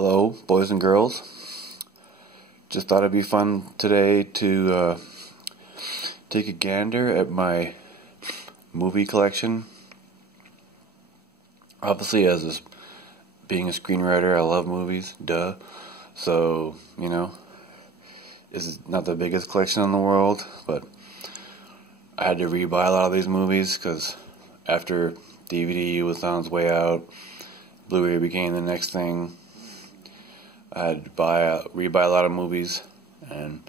Hello, boys and girls. Just thought it'd be fun today to take a gander at my movie collection. Obviously, being a screenwriter, I love movies, duh. So, it's not the biggest collection in the world, but I had to rebuy a lot of these movies because after DVD was on its way out, Blu-ray became the next thing. I had to rebuy a lot of movies, and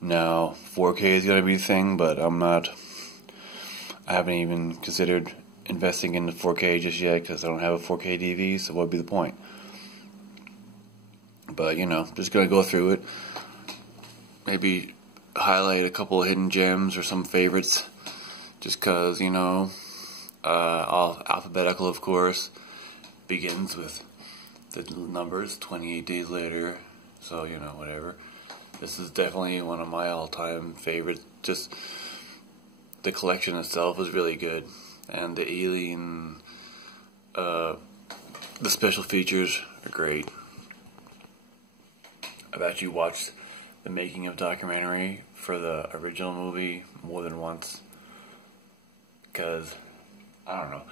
now 4K is going to be the thing, but I haven't even considered investing in the 4K just yet because I don't have a 4K DV, so what would be the point? But, just going to go through it, maybe highlight a couple of hidden gems or some favorites, just because, all alphabetical, of course, begins with the numbers 28 days later, so whatever. This is definitely one of my all-time favorites. Just the collection itself is really good, and the alien, the special features are great. I've actually watched the making of documentary for the original movie more than once because I don't know,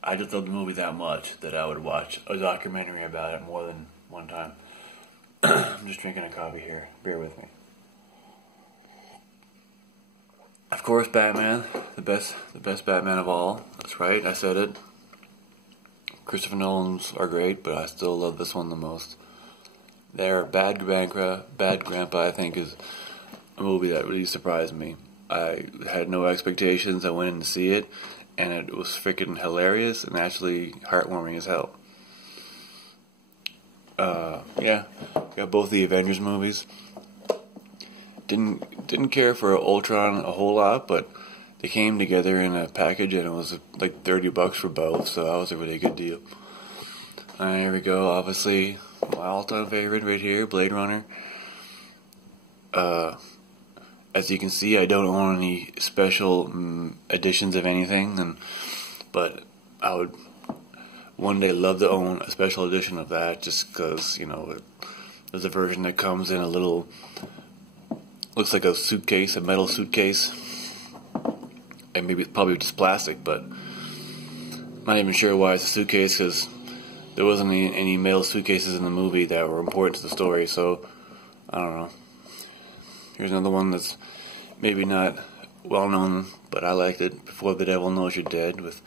I just love the movie that much that I would watch a documentary about it more than one time. I'm just drinking a coffee here. Bear with me. Of course, Batman, the best Batman of all. That's right, I said it. Christopher Nolan's are great, but I still love this one the most. Bad Grandpa, I think, is a movie that really surprised me. I had no expectations. I went in to see it, and it was freaking hilarious and actually heartwarming as hell. Got both the Avengers movies. Didn't care for Ultron a whole lot, but they came together in a package, and it was like $30 for both, so that was a really good deal. Here we go. Obviously, my all-time favorite right here, Blade Runner. As you can see, I don't own any special editions of anything, but I would one day love to own a special edition of that, just because, there's a version that comes in a little, looks like a suitcase, a metal suitcase, and maybe it's probably just plastic, but I'm not even sure why it's a suitcase, because there wasn't any metal suitcases in the movie that were important to the story, so I don't know. Here's another one that's maybe not well known, but I liked it. Before the Devil Knows You're Dead, with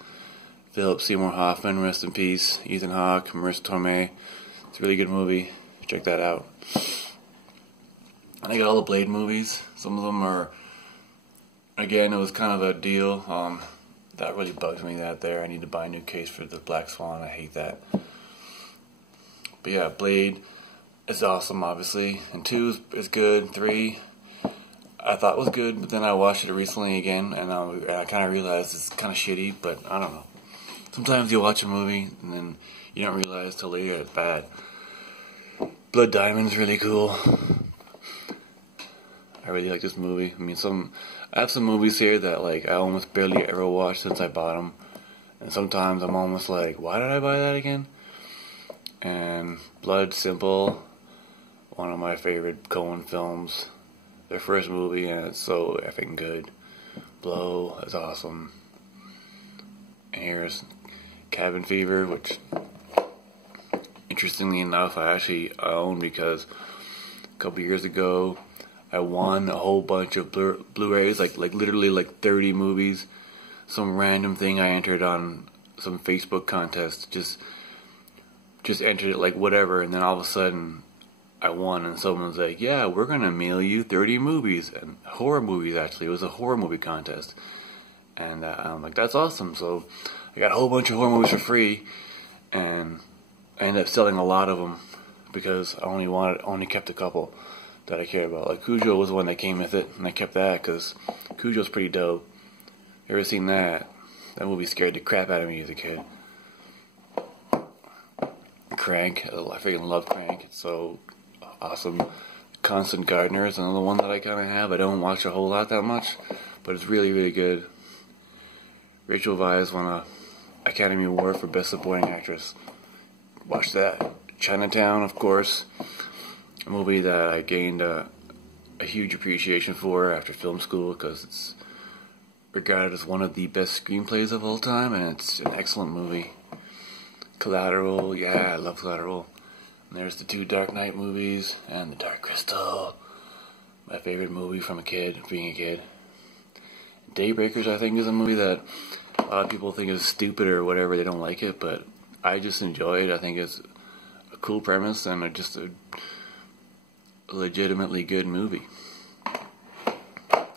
Philip Seymour Hoffman, rest in peace, Ethan Hawke, Marissa Tomei. It's a really good movie. Check that out. I got all the Blade movies. Some of them are, again, it was kind of a deal. That really bugs me that I need to buy a new case for the Black Swan. I hate that. But yeah, Blade is awesome, obviously. And 2 is good. 3 I thought was good, but then I watched it recently again, and I kind of realized it's kind of shitty, but I don't know. Sometimes you watch a movie, and then you don't realize till later it's bad. Blood Diamond's really cool. I really like this movie. I have some movies here that I almost barely ever watched since I bought them, and sometimes I'm almost like, why did I buy that again? And Blood Simple, one of my favorite Coen films. Their first movie, and it's so effing good. Blow is awesome. And here's Cabin Fever, which, interestingly enough, I actually own because a couple years ago I won a whole bunch of Blu-rays, like literally 30 movies. Some random thing I entered on some Facebook contest, just entered it whatever, and then all of a sudden I won, and someone's like, yeah, we're going to mail you 30 movies, and horror movies, actually. It was a horror movie contest, and I'm like, that's awesome. So I got a whole bunch of horror movies for free, and I ended up selling a lot of them, because I only kept a couple that I cared about. Like Cujo was the one that came with it, and I kept that, because Cujo's pretty dope. You ever seen that? That movie scared the crap out of me as a kid. Crank, I freaking love Crank. It's so awesome. Constant Gardener is another one that I kind of have. I don't watch a whole lot that much, but it's really, really good. Rachel Weisz won a Academy Award for Best Supporting Actress. Watch that. Chinatown, of course, a movie that I gained a huge appreciation for after film school because it's regarded as one of the best screenplays of all time, and it's an excellent movie. Collateral, yeah, I love Collateral. And there's the 2 Dark Knight movies and The Dark Crystal, my favorite movie from being a kid. Daybreakers, I think, is a movie that a lot of people think is stupid or whatever, they don't like it, but I just enjoy it. I think it's a cool premise and just a legitimately good movie.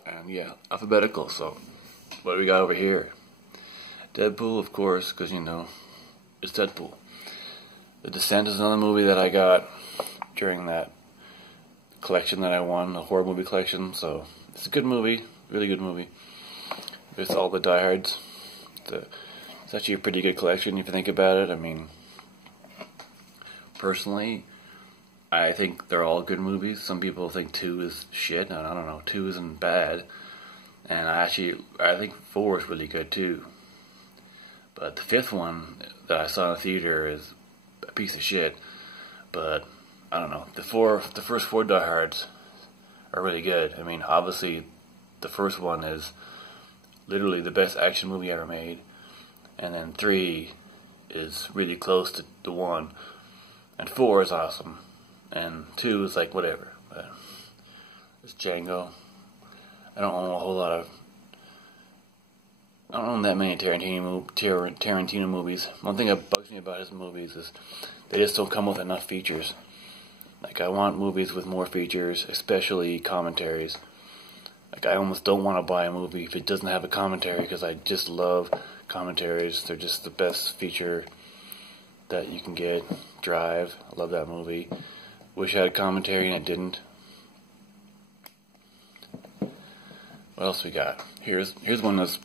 And yeah, alphabetical, so what do we got over here? Deadpool, of course, because it's Deadpool. The Descent is another movie that I got during that collection that I won, the horror movie collection, so it's a good movie, really good movie. It's all the diehards. It's actually a pretty good collection if you think about it. I mean, personally, I think they're all good movies. Some people think 2 is shit, and I don't know, 2 isn't bad. And I think 4 is really good too. But the 5th one that I saw in the theater is a piece of shit. But I don't know, the first 4 diehards are really good. I mean, obviously, the first one is literally the best action movie ever made, and then 3 is really close to the 1, and 4 is awesome, and 2 is like whatever. But it's Django. I don't own that many Tarantino movies. One thing that bugs me about his movies is they just don't come with enough features. Like, I want movies with more features, especially commentaries. Like, I almost don't want to buy a movie if it doesn't have a commentary, because I just love commentaries. They're just the best feature that you can get. Drive, I love that movie. Wish I had a commentary and it didn't. What else we got? Here's one that's,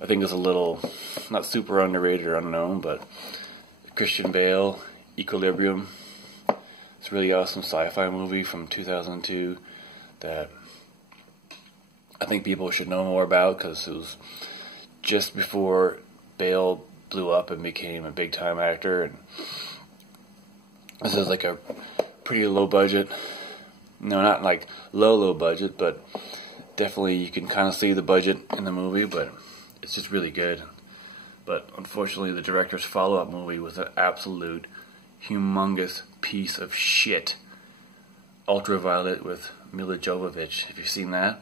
I think, is a little, not super underrated or unknown, but Christian Bale, Equilibrium. It's a really awesome sci-fi movie from 2002 that I think people should know more about, because it was just before Bale blew up and became a big-time actor. And this is like a pretty low budget. No, not like low budget, but definitely you can kind of see the budget in the movie, but it's just really good. But unfortunately, the director's follow-up movie was an absolute humongous piece of shit. Ultraviolet with Mila Jovovich. Have you seen that?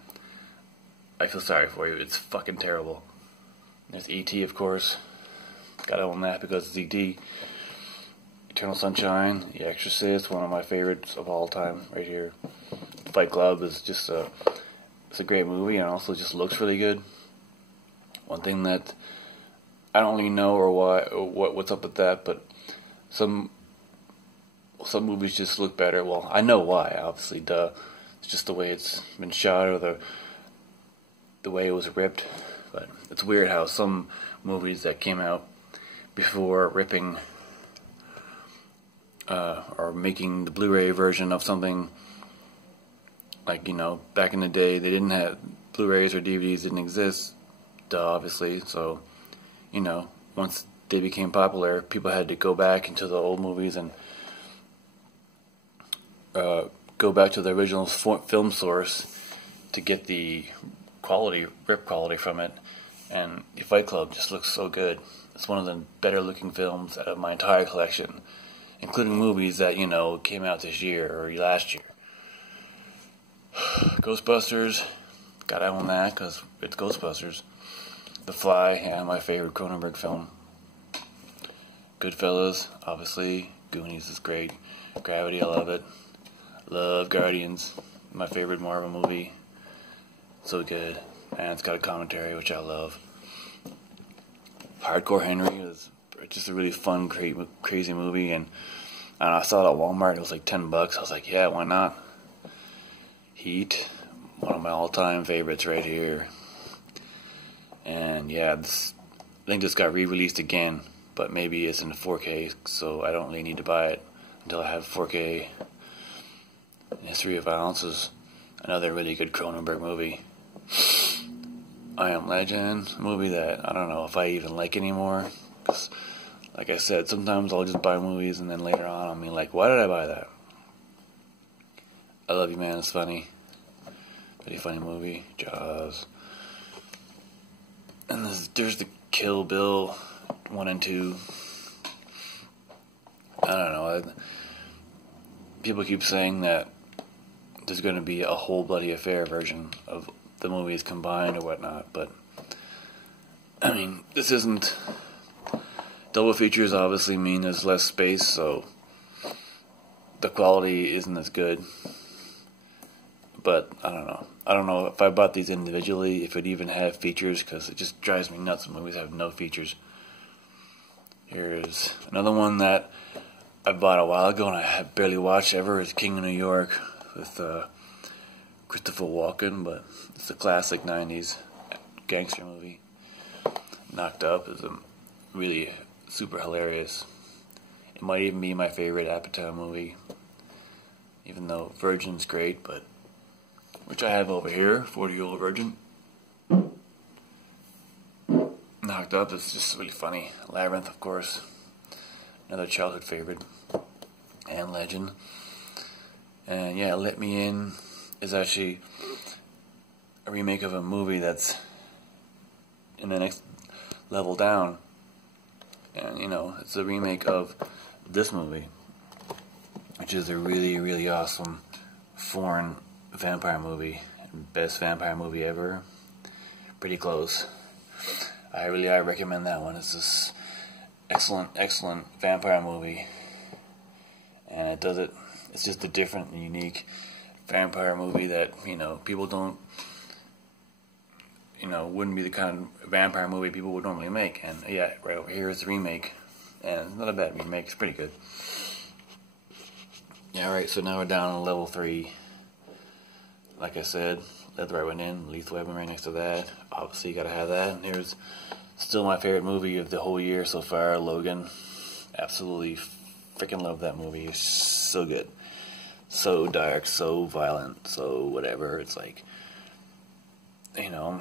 I feel sorry for you. It's fucking terrible. There's E.T., of course. Gotta own that because it's E.T. Eternal Sunshine, The Exorcist, one of my favorites of all time, right here. Fight Club is just it's a great movie, and also just looks really good. One thing that I don't really know what's up with that, but some movies just look better. Well, I know why, obviously, duh. It's just the way it's been shot, or the way it was ripped. But it's weird how some movies that came out before ripping or making the Blu-ray version of something, like, back in the day, they didn't have Blu-rays or DVDs, didn't exist, obviously. So, once they became popular, people had to go back into the old movies and go back to the original film source to get the rip quality from it. And the Fight Club just looks so good. It's one of the better looking films out of my entire collection, including movies that, came out this year or last year. Ghostbusters, gotta own that because it's Ghostbusters. The Fly, yeah, my favorite Cronenberg film. Goodfellas, obviously. Goonies is great. Gravity, I love it. Love Guardians, my favorite Marvel movie. So good. And it's got a commentary, which I love. Hardcore Henry is just a really fun, crazy movie, and I saw it at Walmart. It was like $10. I was like, yeah, why not? Heat, one of my all-time favorites right here. And yeah, I think this got re-released again, but maybe it's in 4K, so I don't really need to buy it until I have 4K. History of Violence is another really good Cronenberg movie. I Am Legend, a movie that I don't know if I even like anymore, because like I said, sometimes I'll just buy movies and then later on I'll be like, why did I buy that? I Love You Man is funny. Pretty funny movie. Jaws. And there's the Kill Bill 1 and 2. I don't know. People keep saying that there's going to be a whole bloody affair version of the movies combined or whatnot, but I mean, this isn't. Double features obviously mean there's less space, so the quality isn't as good. But I don't know. I don't know if I bought these individually, if it'd even have features, because it just drives me nuts when movies have no features. Here's another one that I bought a while ago and I have barely watched ever. Is King of New York with Christopher Walken, but it's a classic 90s gangster movie. Knocked Up is a really super hilarious. It might even be my favorite Apatow movie, even though Virgin's great, but which I have over here, 40-Year-Old Virgin. Knocked Up is just really funny. Labyrinth, of course, another childhood favorite and legend. And yeah, Let Me In is actually a remake of a movie that's in the next level down. And you know, it's a remake of this movie, which is a really, really awesome foreign vampire movie. Best vampire movie ever. Pretty close. I recommend that one. It's this excellent vampire movie. And it's just a different and unique vampire movie that, you know, people don't, you know, wouldn't be the kind of vampire movie people would normally make. And yeah, right over here is the remake. And it's not a bad remake, it's pretty good. Yeah, alright, so now we're down on level 3. Like I said, let the right one in, Lethal Weapon right next to that. Obviously, you gotta have that. And here's still my favorite movie of the whole year so far, Logan. Absolutely freaking love that movie. It's so good. So dark, so violent, so whatever. It's like, you know,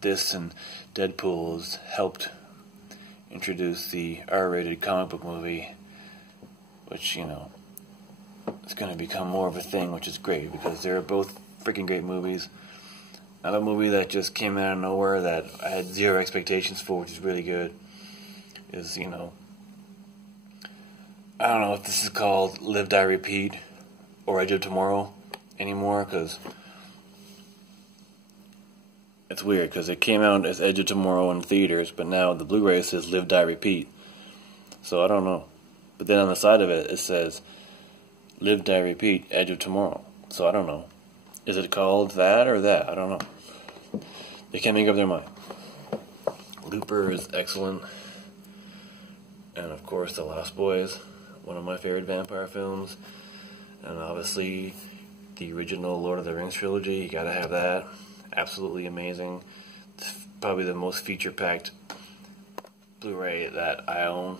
this and Deadpool's helped introduce the R-rated comic book movie, which, you know, it's going to become more of a thing, which is great, because they're both freaking great movies. Another movie that just came out of nowhere that I had zero expectations for, which is really good, is, you know, I don't know if this is called Live, Die, Repeat or Edge of Tomorrow anymore, because it's weird, because it came out as Edge of Tomorrow in theaters, but now the Blu-ray says Live, Die, Repeat. So I don't know. But then on the side of it, it says Live, Die, Repeat, Edge of Tomorrow. So I don't know. Is it called that or that? I don't know. They can't make up their mind. Looper is excellent. And of course, The Lost Boys, one of my favorite vampire films. And obviously, the original Lord of the Rings trilogy, you gotta have that. Absolutely amazing. It's probably the most feature-packed Blu-ray that I own.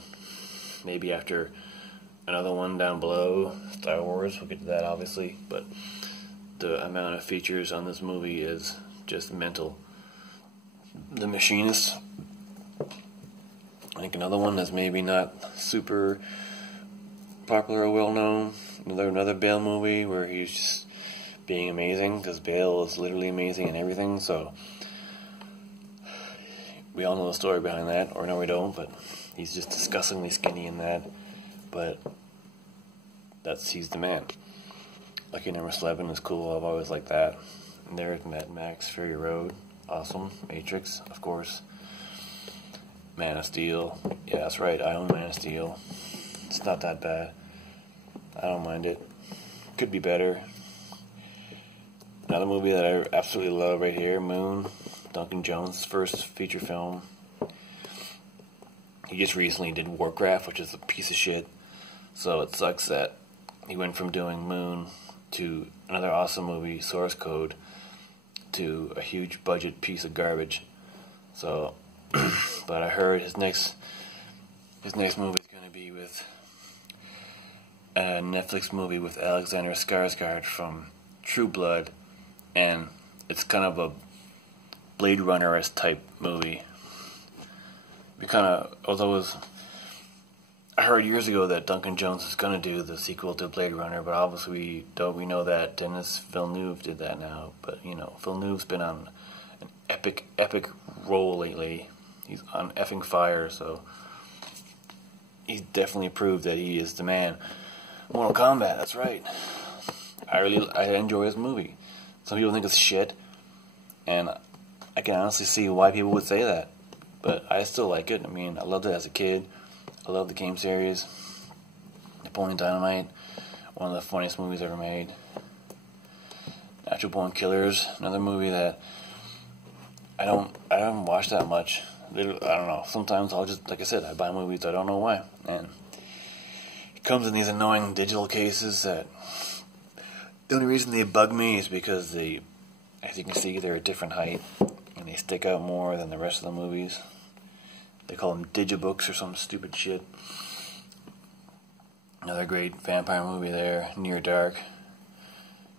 Maybe after another one down below, Star Wars. We'll get to that, obviously. But the amount of features on this movie is just mental. The Machinist, I think another one that's maybe not super popular or well known. Another Bale movie where he's just being amazing, because Bale is literally amazing in everything. So we all know the story behind that, or no, we don't. But he's just disgustingly skinny in that. But he's the man. Lucky Number 11 is cool. I've always liked that. And there's Mad Max, Fury Road, awesome. Matrix, of course. Man of Steel, yeah, that's right. I own Man of Steel. It's not that bad. I don't mind it. Could be better. Another movie that I absolutely love right here, Moon. Duncan Jones' first feature film. He just recently did Warcraft, which is a piece of shit. So it sucks that he went from doing Moon to another awesome movie, Source Code, to a huge budget piece of garbage. So, but I heard his next movie is going to be with a Netflix movie with Alexander Skarsgård from True Blood, and it's kind of a Blade Runner-esque type movie. Although it was I heard years ago that Duncan Jones is going to do the sequel to Blade Runner, but obviously we don't. We know that Denis Villeneuve did that now. But you know, Villeneuve's been on an epic roll lately. He's on effing fire, so he's definitely proved that he is the man. Mortal Kombat, that's right. I enjoy his movie. Some people think it's shit, and I can honestly see why people would say that. But I still like it. I mean, I loved it as a kid. I love the game series. Napoleon Dynamite, one of the funniest movies ever made. Natural Born Killers, another movie that I haven't watched that much. I don't know. Sometimes I'll just, like I said, I buy movies, I don't know why. And it comes in these annoying digital cases that the only reason they bug me is because they, as you can see, they're a different height and they stick out more than the rest of the movies. They call them digibooks or some stupid shit. Another great vampire movie there, Near Dark,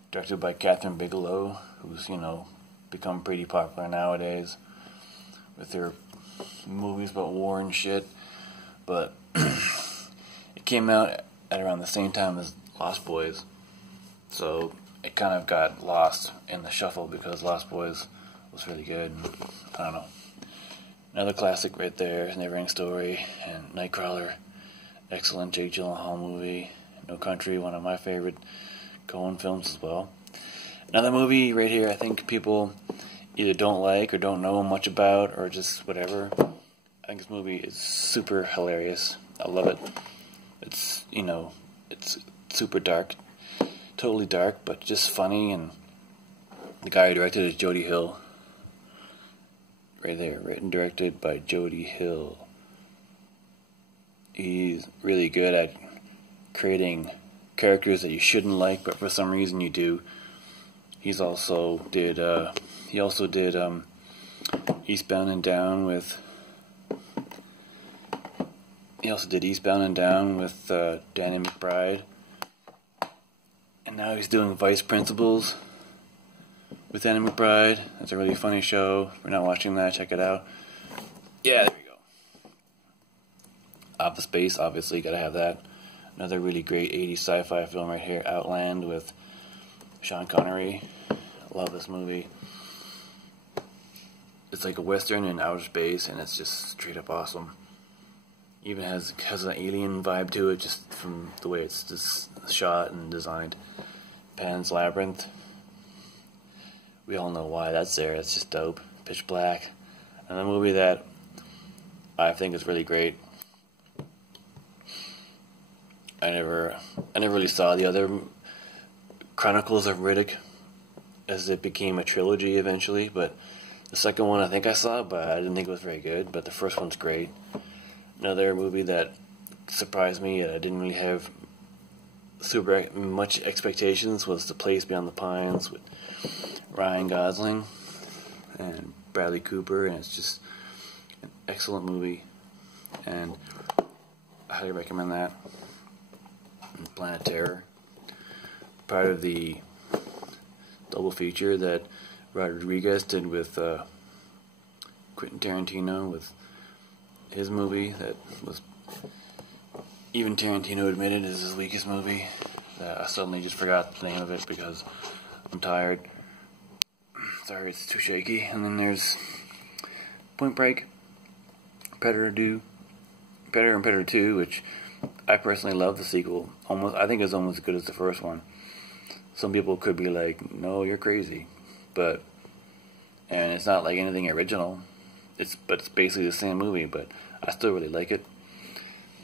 directed by Catherine Bigelow, who's, you know, become pretty popular nowadays with their movies about war and shit. But it came out at around the same time as Lost Boys, so it kind of got lost in the shuffle because Lost Boys was really good. And, I don't know. Another classic right there, Neverending Story, and Nightcrawler, excellent Jake Gyllenhaal movie. No Country, one of my favorite Coen films as well. Another movie right here I think people either don't like or don't know much about or just whatever. I think this movie is super hilarious. I love it. It's, you know, it's super dark. Totally dark, but just funny, and the guy who directed it is Jody Hill. Right there, written and directed by Jody Hill. He's really good at creating characters that you shouldn't like, but for some reason you do. He also did Eastbound and Down with. He also did Eastbound and Down with Danny McBride, and now he's doing Vice Principals with Danny McBride. It's a really funny show. If you're not watching that, check it out. Yeah, there you go. Office Space, obviously, gotta have that. Another really great 80s sci-fi film right here, Outland with Sean Connery. Love this movie. It's like a western in outer space, and it's just straight up awesome. Even has an alien vibe to it, just from the way it's just shot and designed. Pan's Labyrinth. We all know why that's there. It's just dope. Pitch Black. Another movie that I think is really great. I never really saw the other Chronicles of Riddick as it became a trilogy eventually, but the second one I think I saw, but I didn't think it was very good, but the first one's great. Another movie that surprised me, I didn't really have super much expectations, was The Place Beyond the Pines with Ryan Gosling and Bradley Cooper, and it's just an excellent movie, and I highly recommend that. And Planet Terror, part of the double feature that Rodriguez did with Quentin Tarantino, with his movie that was, even Tarantino admitted, is his weakest movie. I suddenly just forgot the name of it because I'm tired. Sorry, it's too shaky. And then there's Point Break, Predator and Predator 2, which I personally love the sequel. I think it's almost as good as the first one. Some people could be like, no, you're crazy. And it's not like anything original. But it's basically the same movie, but I still really like it.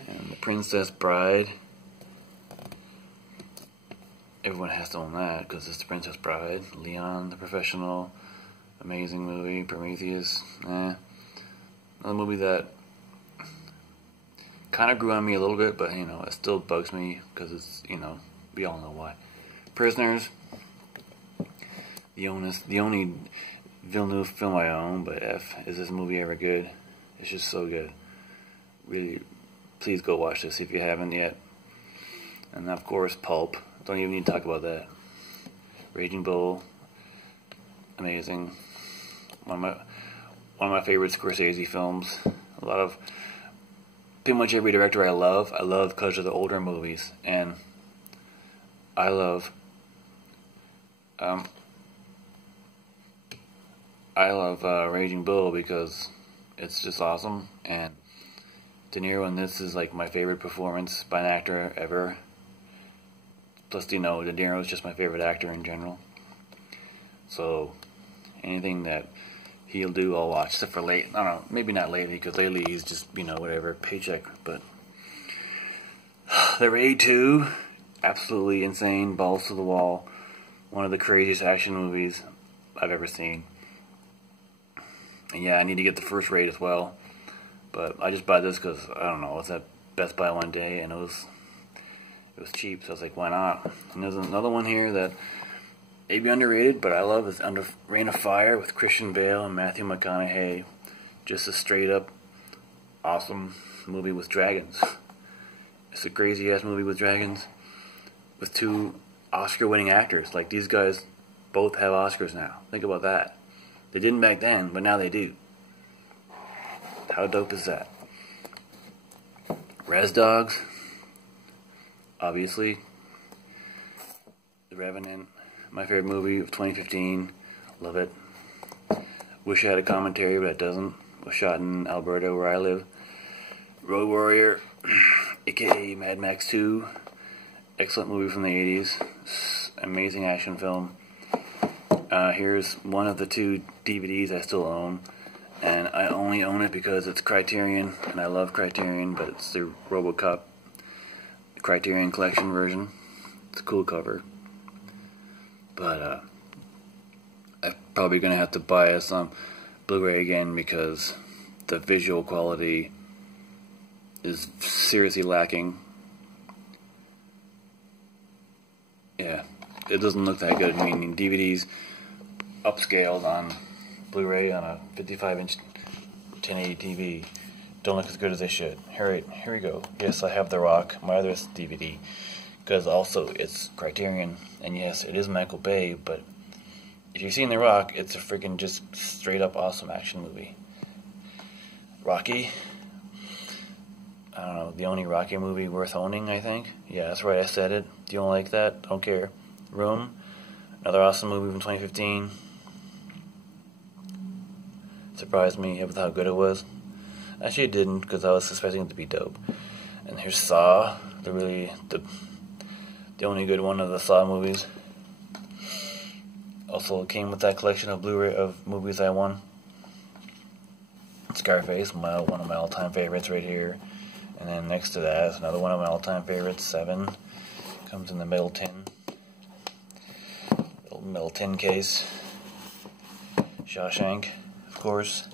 And The Princess Bride. Everyone has to own that because it's The Princess Bride. Leon, the Professional, amazing movie. Prometheus, Another movie that kind of grew on me a little bit, but you know, it still bugs me because it's, you know, we all know why. Prisoners, the only Villeneuve film I own, but is this movie ever good? It's just so good. Really, please go watch this if you haven't yet. And of course, Pulp. Don't even need to talk about that. Raging Bull, amazing. One of my favorite Scorsese films. A lot of pretty much every director I love because of the older movies, and I love Raging Bull because it's just awesome, and De Niro in this is like my favorite performance by an actor ever. Plus, you know, De Niro is just my favorite actor in general. So, anything that he'll do, I'll watch. Except for late, I don't know, maybe not lately, because lately he's just, you know, whatever, paycheck. But The Raid 2, absolutely insane, balls to the wall. One of the craziest action movies I've ever seen. And yeah, I need to get the first Raid as well. But I just bought this because, I don't know, I was at Best Buy one day and it was cheap, so I was like, why not? And there's another one here that may be underrated, but I love, is Under Rain of Fire with Christian Bale and Matthew McConaughey. Just a straight up awesome movie with dragons. It's a crazy ass movie with dragons with two Oscar winning actors. Like, these guys both have Oscars now. Think about that. They didn't back then, but now they do. How dope is that? Res Dogs, obviously. The Revenant, my favorite movie of 2015. Love it. Wish I had a commentary, but it doesn't. Was shot in Alberta, where I live. Road Warrior, aka Mad Max 2. Excellent movie from the 80s. Amazing action film. Here's one of the two DVDs I still own. And I only own it because it's Criterion, and I love Criterion, but it's the RoboCop Criterion Collection version. It's a cool cover. But I'm probably going to have to buy us some Blu-ray again because the visual quality is seriously lacking. Yeah, it doesn't look that good. I mean, DVDs upscaled on Blu-ray on a 55-inch 1080 TV don't look as good as they should. Here we go. Yes, I have The Rock, my other DVD, because also it's Criterion, and yes, it is Michael Bay, but if you've seen The Rock, it's a freaking just straight up awesome action movie. Rocky, I don't know, the only Rocky movie worth owning, I think. Yeah, that's right, I said it. If you don't like that, don't care. Room, another awesome movie from 2015. Surprised me with how good it was. Actually, it didn't, because I was expecting it to be dope. And here's Saw, the only good one of the Saw movies. Also came with that collection of Blu-ray of movies I won. Scarface, one of my all-time favorites right here. And then next to that is another one of my all-time favorites, Seven. Comes in the metal tin. Little metal tin case. Shawshank, of course.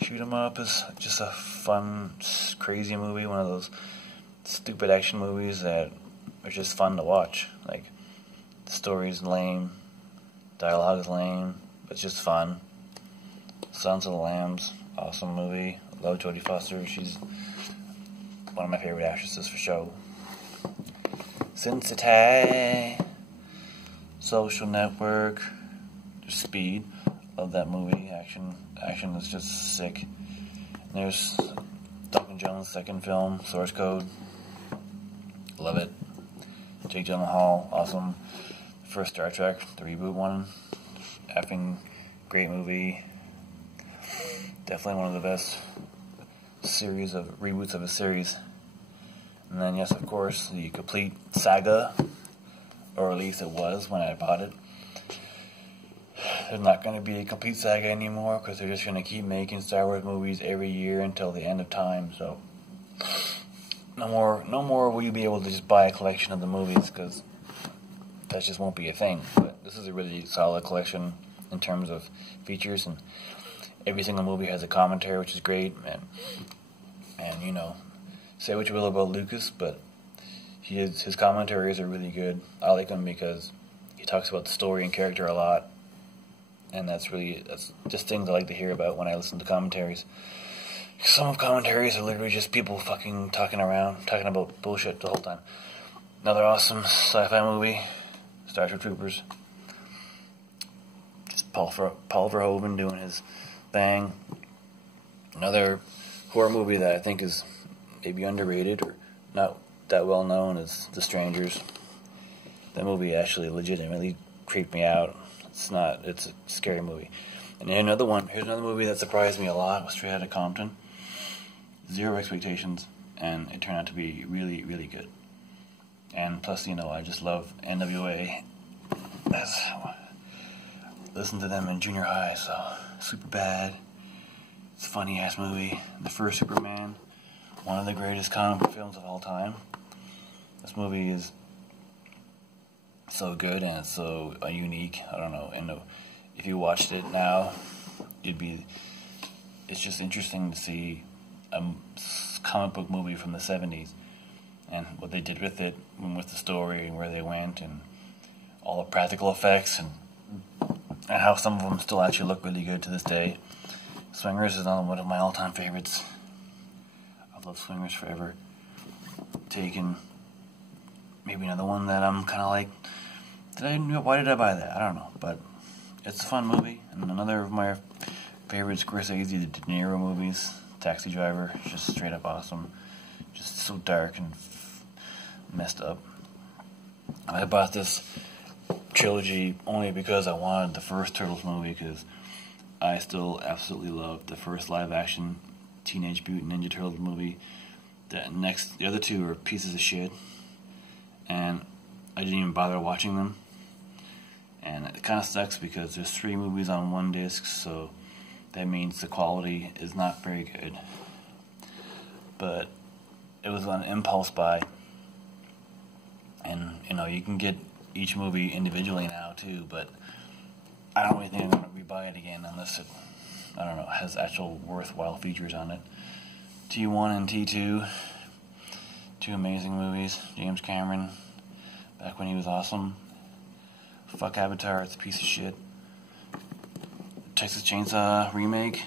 Shoot 'em Up is just a fun, crazy movie. One of those stupid action movies that are just fun to watch. Like, the story's lame, dialogue is lame, but it's just fun. Sons of the Lambs, awesome movie. Love Jodie Foster. She's one of my favorite actresses for show. Sin City, Social Network, just Speed. Love that movie. Action is just sick. And there's Duncan Jones' second film, Source Code. Love it. Jake Gyllenhaal, awesome. First Star Trek, the reboot one. Effing great movie. Definitely one of the best series of reboots of a series. And then, yes, of course, the complete saga, or at least it was when I bought it. There's not going to be a complete saga anymore because they're just going to keep making Star Wars movies every year until the end of time. So no more will you be able to just buy a collection of the movies because that just won't be a thing. But this is a really solid collection in terms of features, and every single movie has a commentary, which is great. And you know, say what you will about Lucas, but his commentaries are really good. I like them because he talks about the story and character a lot. And that's just things I like to hear about when I listen to commentaries. Some of commentaries are literally just people fucking talking about bullshit the whole time. Another awesome sci-fi movie, Starship Troopers. Just Paul Verhoeven doing his thing. Another horror movie that I think is maybe underrated or not that well known as The Strangers. That movie actually legitimately creeped me out. It's a scary movie. And here's another movie that surprised me a lot, was Straight Outta Compton. Zero expectations, and it turned out to be really, really good. And plus, I just love NWA. Listened to them in junior high, so super bad. It's a funny ass movie. The first Superman, one of the greatest comic book films of all time. This movie is so good and it's so unique. I don't know. And if you watched it now, it's just interesting to see a comic book movie from the 70s and what they did with it, and with the story and where they went and all the practical effects and how some of them still actually look really good to this day. Swingers is one of my all-time favorites. I've loved Swingers forever. Taken, maybe another one that I'm kind of like, why did I buy that? I don't know, but it's a fun movie. And another of my favorites, Scorsese, the De Niro movies, Taxi Driver, just straight up awesome. Just so dark and messed up. I bought this trilogy only because I wanted the first Turtles movie, because I still absolutely love the first live-action Teenage Mutant Ninja Turtles movie. The other two are pieces of shit, and I didn't even bother watching them. And it kind of sucks because there's 3 movies on one disc, so that means the quality is not very good. But it was on impulse buy, and you can get each movie individually now too, but I don't really think I'm going to rebuy it again unless it, has actual worthwhile features on it. T1 and T2, 2 amazing movies. James Cameron, back when he was awesome. Fuck Avatar, it's a piece of shit. Texas Chainsaw remake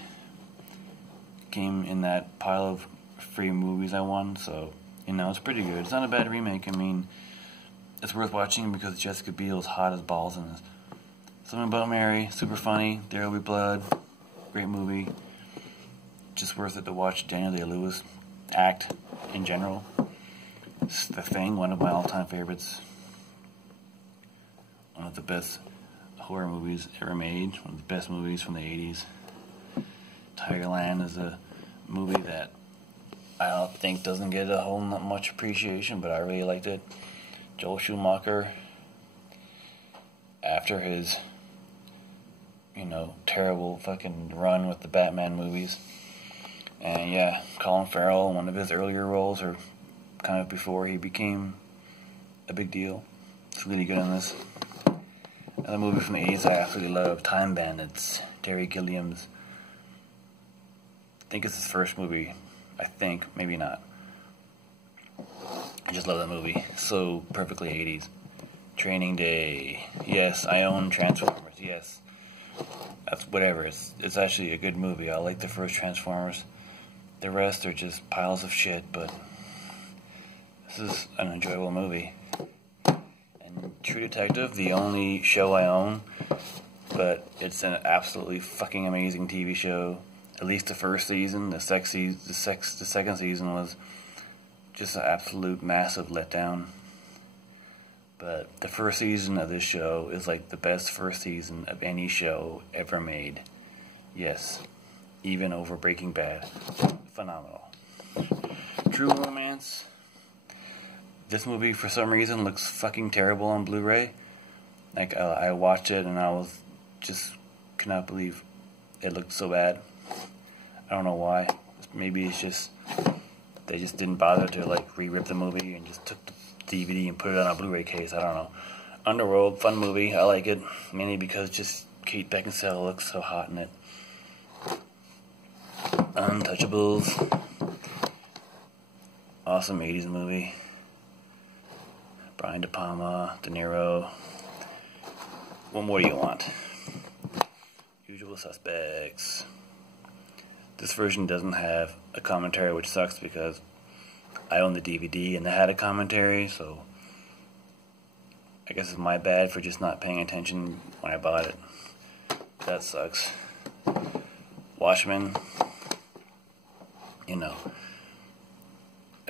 came in that pile of free movies I won, so, it's pretty good. It's not a bad remake. It's worth watching because Jessica Biel's hot as balls in this. Something About Mary, super funny. There Will Be Blood, great movie. Just worth it to watch Daniel Day-Lewis act in general. It's The Thing, one of my all-time favorites. One of the best horror movies ever made. One of the best movies from the 80s. Tigerland is a movie that I don't think doesn't get a whole not much appreciation, but I really liked it. Joel Schumacher, after his, terrible fucking run with the Batman movies. And yeah, Colin Farrell, one of his earlier roles, or kind of before he became a big deal. It's really good in this. Another movie from the 80s I absolutely love, Time Bandits, Terry Gilliam's. I think it's his first movie. I think, maybe not. I just love that movie. So perfectly 80s. Training Day. Yes, I own Transformers. Yes. That's whatever. It's actually a good movie. I like the first Transformers. The rest are just piles of shit, but this is an enjoyable movie. And True Detective, the only show I own, but it's an absolutely fucking amazing TV show. At least the first season. The second season was just an absolute massive letdown. But the first season of this show is like the best first season of any show ever made. Yes, even over Breaking Bad. Phenomenal. True Romance. This movie, for some reason, looks fucking terrible on Blu-ray. Like, I watched it and I could not believe it looked so bad. I don't know why. Maybe it's just, they just didn't bother to, re-rip the movie and just took the DVD and put it on a Blu-ray case. I don't know. Underworld, fun movie. I like it. Mainly because just Kate Beckinsale looks so hot in it. Untouchables. Awesome 80s movie. Brian De Palma, De Niro. What more do you want? Usual Suspects. This version doesn't have a commentary, which sucks because I own the DVD and they had a commentary, so I guess it's my bad for just not paying attention when I bought it. That sucks. Watchmen,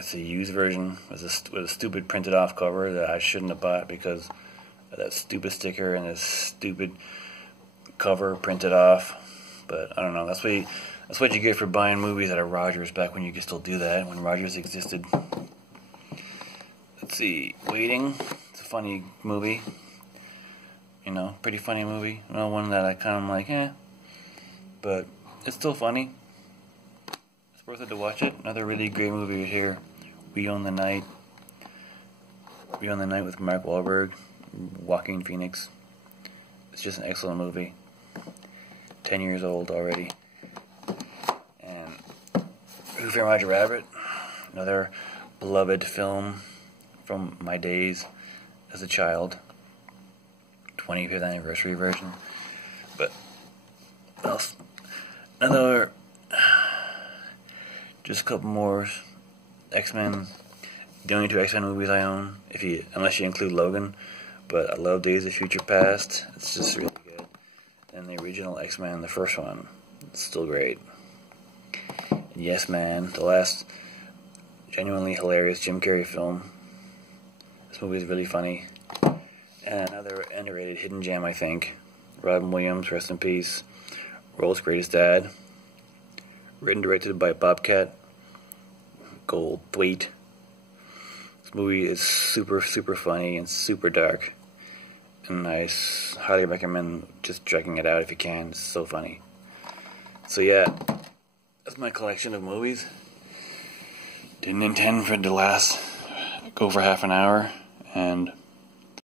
It's a used version with a stupid printed off cover that I shouldn't have bought because of that stupid sticker and this stupid cover printed off. But I don't know. That's what you get for buying movies at a Rogers back when you could still do that, when Rogers existed. Let's see. Waiting. It's a funny movie. You know, pretty funny movie. You know, one that I kind of like, but it's still funny. It's worth it to watch it. Another really great movie here. We Own the Night. We Own the Night with Mark Wahlberg, Joaquin Phoenix. It's just an excellent movie. 10 years old already. And Who Framed Roger Rabbit, another beloved film from my days as a child. 25th anniversary version. But what else? Another, just a couple more. X-Men, the only two X-Men movies I own, unless you include Logan. But I love Days of Future Past. It's just really good. And the original X-Men, the first one, it's still great. And Yes Man, the last genuinely hilarious Jim Carrey film. This movie is really funny. And another underrated hidden gem, I think. Robin Williams, rest in peace. World's Greatest Dad. Written and directed by Bobcat Goldthwait. This movie is super, super funny and super dark. And I highly recommend just checking it out if you can. It's so funny. So yeah, that's my collection of movies. Didn't intend for it to go for half an hour. And